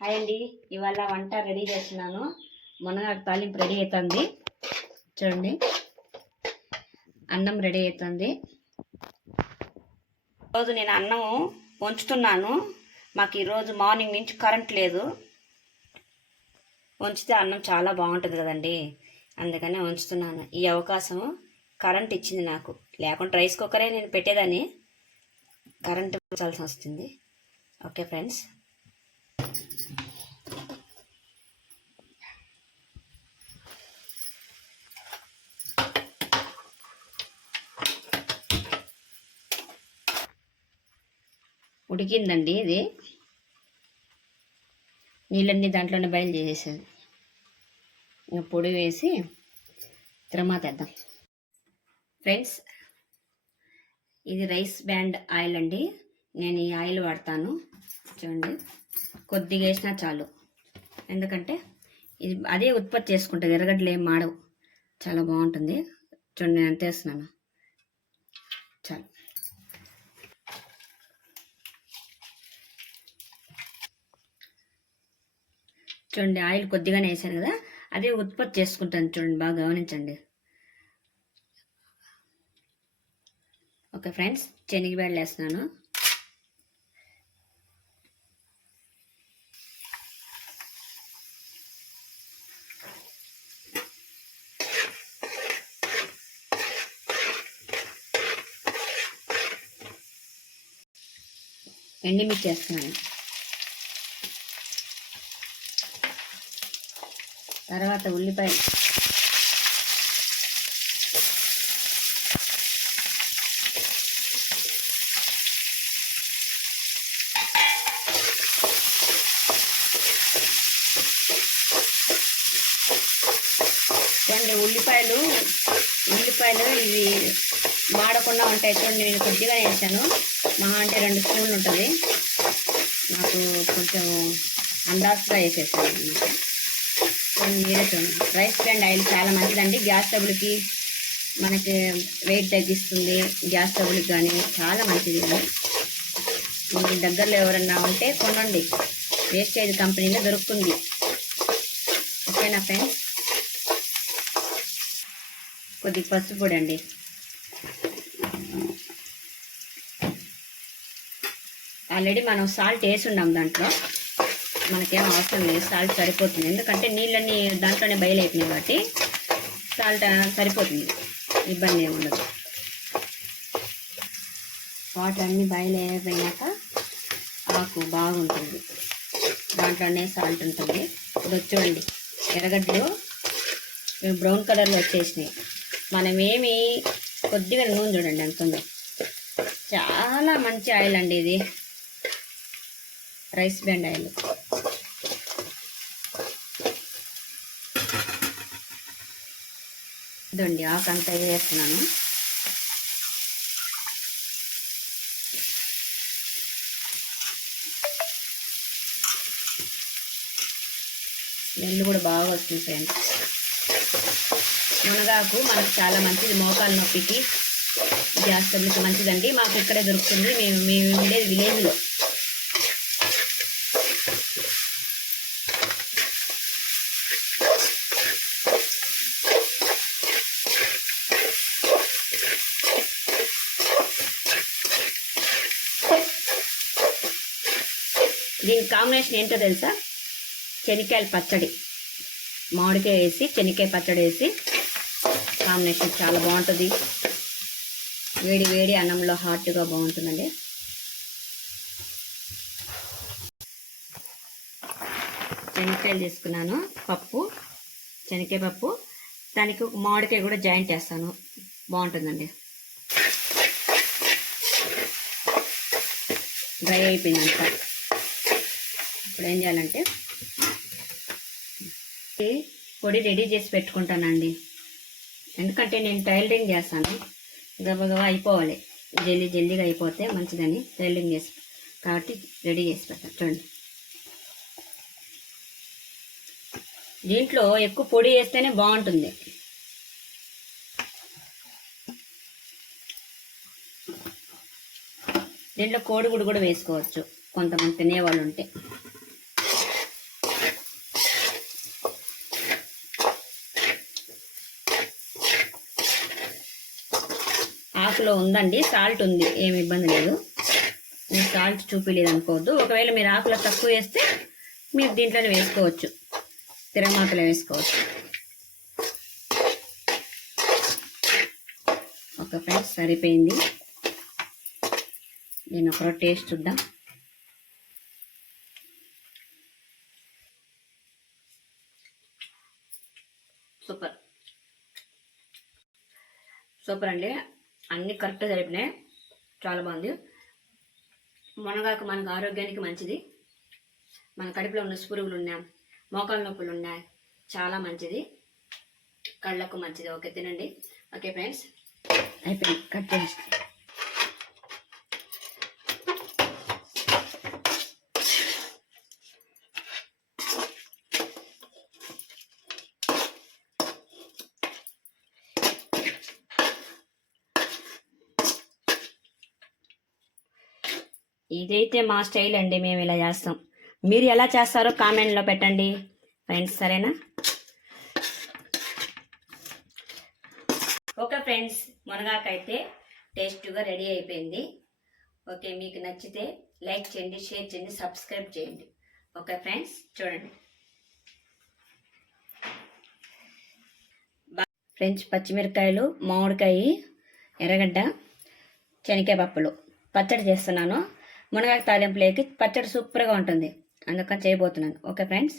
Hi అండి. ఇవాళ వంట రెడీ చేస్తున్నాను. మునగాకు తాలింపు రెడీ అవుతుంది. చూడండి. అన్నం రెడీ అవుతుంది. రోజు నేను అన్నం వంచుతున్నాను. మాకు ఈరోజు మార్నింగ్ నుంచి కరెంట్ లేదు. వంచితే అన్నం చాలా బాగుంటుంది కదండి. అందుకనే వంచుతున్నాను. ఈ అవకాశం కరెంట్ ఇచ్చింది నాకు. లేకుంటే రైస్ కుక్కరే నేను పెట్టేదాన్ని. కరెంట్ ఉంచాల్సి వస్తుంది. Okay friends. ఉడికిందండి ఇది. నీళ్ళన్నీ దాంట్లోనే బయలు చేసేసేది. ఇంకా పొడి వేసి తిరమాతేద్దాం ఫ్రెండ్స్ ఇది రైస్ బ్యాండ్ ఆయిల్ అండి. నేను ఈ ఆయిల్ వాడతాను. చూడండి. కొద్దిగా వేసినా చాలు. ఎందుకంటే ఇది అదే ఉత్పత్తి చేసుకుంటుంది. ఎర్రగడ్డలు ఏం మాడవు. చాలా బాగుంటుంది. చూడండి నేను ఎంత వేస్తున్నాను. చాలు. చూడండి ఆయిల్ కొద్దిగానే వేసాను కదా అదే ఉత్పత్తి చేసుకుంటాను చూడండి బాగా గమనించండి. ఓకే ఫ్రెండ్స్ శనగబేడలు వేస్తున్నాను. ఎండిమిర్చి వేస్తున్నాను. తర్వాత ఉల్లిపాయ. చూడండి ఉల్లిపాయలు ఉల్లిపాయలు ఇవి మాడకుండా ఉంటాయి చూడండి నేను కొద్దిగా వేసాను. మహా అంటే రెండు స్పూన్లు ఉంటుంది. నాకు కొంచెం అందాజుగా వేసేసాను కొన్ని చూడండి రైస్ బ్రాండ్ ఆయిల్ చాలా మంచిదండి. గ్యాస్ ట్రబుల్కి మనకి వెయిట్ తగ్గిస్తుంది. గ్యాస్ ట్రబుల్కి కానీ చాలా మంచిది. ఇది మీ దగ్గరలో ఎవరన్నా ఉంటే కొనండి. వేస్టేజ్ కంపెనీలో దొరుకుతుంది. ఓకేనా ఫ్రెండ్స్? కొద్ది పసుపు పొడి అండి ఆల్రెడీ మనం సాల్ట్ వేసి ఉన్నాం దాంట్లో. మనకేం అవసరం లేదు. సాల్ట్ సరిపోతుంది. ఎందుకంటే నీళ్ళన్నీ దాంట్లోనే బయలైపోయినాయి కాబట్టి సాల్ట్ సరిపోతుంది. ఇబ్బంది ఏమి ఉండదు. వాటర్ అన్నీ బయలైపోయినాక ఆకు బాగుంటుంది. దాంట్లోనే సాల్ట్ ఉంటుంది. ఇప్పుడు చూడండి ఎర్రగడ్డలు బ్రౌన్ కలర్లో వచ్చేసినాయి. మనమేమి కొద్దిగా నూనె చూడండి ఎంత ఉందో. చాలా మంచి ఆయిల్ అండి ఇది. రైస్ బ్యాండ్ ఆయిల్ ఇదండి ఆకంతా వేస్తున్నాను. నెల్లు కూడా బాగా వస్తుంది ఫ్రెండ్స్. మునగాకు మనకు చాలా మంచిది మోకాలు నొప్పికి గ్యాస్ తగ్గితే మంచిదండి. మాకు ఇక్కడే దొరుకుతుంది. మేము మేము ఉండేది విలేజ్లో దీని కాంబినేషన్ ఏంటో తెలుసా? శనికాయల పచ్చడి. మామిడికాయ వేసి శనికాయ పచ్చడి వేసి కాంబినేషన్ చాలా బాగుంటుంది. వేడి వేడి అన్నంలో హాట్గా బాగుంటుందండి. శనక్కాయలు తీసుకున్నాను పప్పు శనక్కాయ పప్పు. దానికి మామిడికాయ కూడా జాయింట్ చేస్తాను. బాగుంటుందండి. డ్రై అయిపోయిందంతా. ఇప్పుడు ఏం చేయాలంటే పొడి రెడీ చేసి పెట్టుకుంటానండి. ఎందుకంటే నేను టైలరింగ్ చేస్తాను. గబగబా అయిపోవాలి. జల్దీ జల్దీగా అయిపోతే మంచిదని టైలరింగ్ చేసి కాబట్టి రెడీ చేసి పెడతాను. చూడండి. దీంట్లో ఎక్కువ పొడి వేస్తేనే బాగుంటుంది. దీంట్లో కోడిగుడు కూడా వేసుకోవచ్చు. కొంతమంది తినేవాళ్ళు ఉంటే. ఆకులో ఉందండి సాల్ట్ ఉంది ఏమి ఇబ్బంది లేదు. మీరు సాల్ట్ చూపించలేదు అనుకోవద్దు ఒకవేళ మీరు ఆకులో తక్కువ వేస్తే మీరు దీంట్లోనే వేసుకోవచ్చు. తిరమాకులు వేసుకోవచ్చు. ఒక ఫ్రెండ్స్ సరిపోయింది. నేను ఒక టేస్ట్ చూద్దాం. సూపర్. సూపర్ అండి. అన్నీ కరెక్ట్గా జరిపినాయి. చాలా బాగుంది. మునగాకు మనకు ఆరోగ్యానికి మంచిది. మన కడుపులో ఉన్న పురుగులు ఉన్నాయి మోకాల నొప్పులు ఉన్నాయి. చాలా మంచిది. కళ్ళకు మంచిది. ఓకే తినండి. Okay friends. అయిపోయింది. కట్ చేస్తాను ఇదైతే మా స్టైల్ అండి మేము ఇలా చేస్తాం. మీరు ఎలా చేస్తారో కామెంట్లో పెట్టండి. ఫ్రెండ్స్ సరేనా? ఓకే ఫ్రెండ్స్ మునగాకైతే టేస్ట్గా రెడీ అయిపోయింది. ఓకే మీకు నచ్చితే లైక్ చేయండి షేర్ చేయండి సబ్స్క్రైబ్ చేయండి. ఓకే ఫ్రెండ్స్ చూడండి. ఫ్రెండ్స్ పచ్చిమిరకాయలు మామిడికాయ ఎర్రగడ్డ శనగకాయ పప్పులు పచ్చడి చేస్తున్నాను. మునగాకు తాలింపులోకి పచ్చడి సూపర్గా ఉంటుంది. అందుకని చేయబోతున్నాను. Okay friends?